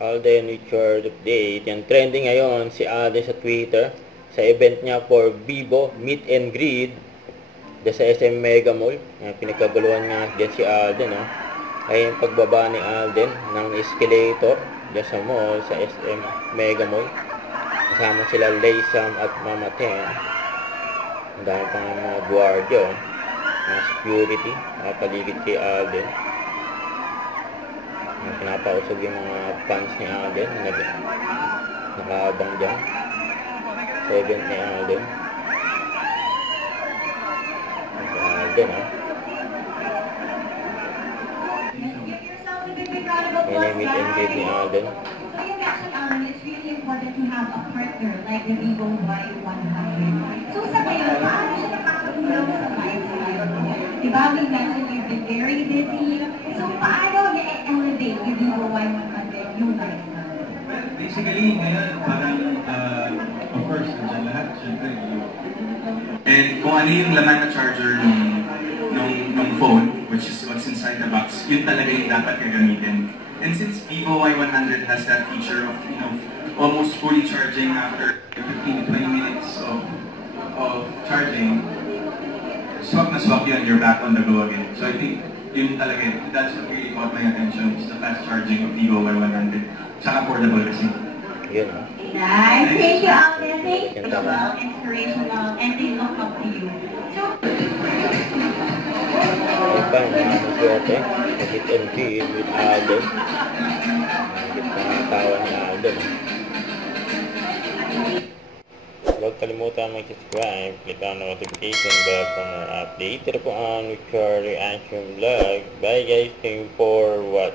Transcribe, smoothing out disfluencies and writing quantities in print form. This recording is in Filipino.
Alden with short update. Yan, trending ngayon si Alden sa Twitter sa event niya for Vivo Meet and Greet dyan sa SM Mega Mall. Yan, pinagkaguluhan nga dyan si Alden. Ay yung pagbaba ni Alden ng escalator dyan sa mall, sa SM Mega Mall. Kasama sila Laysam at Mama Ten. Ang dami pang mga guardia, mga security, nakapaligid kay Alden. Pinapausog yung mga fans ni Alden nakaabang dyan sa event ni Alden. Si Alden, may meet and greet ni Alden. It's really important to have a partner like the Vivo Y100. So sa ngayon, paano siya nakakatulong sa lifestyle mo? Diba, we mentioned you've been very busy. So paano na-elevate yung Vivo Y100 yung lifestyle? Well, basically, ngayon, parang, of course, nandiyan lahat, syempre. And kung ano yung laman na charger ng phone, which is what's inside the box, yun talaga yung dapat gagamitin. And since Vivo Y100 has that feature of, almost fully charging after 15 to 20 minutes of charging, swap na swap yun, you're back on the go again. So I think yun talaga, that's what really caught my attention, is the fast charging of Vivo Y100. Tsaka affordable kasi. Yun, Nice. Thank you, Alden. Thank you. Well, inspirational, and they look up to you. So, ay pa, swerte. Meet and greet with Alden. Higit mga tawa ni Alden. Huwag kalimutan mag-subscribe, click on the notification bell for more updates. Ito po ang Charlie Action Vlog. Bye guys, thank you for what?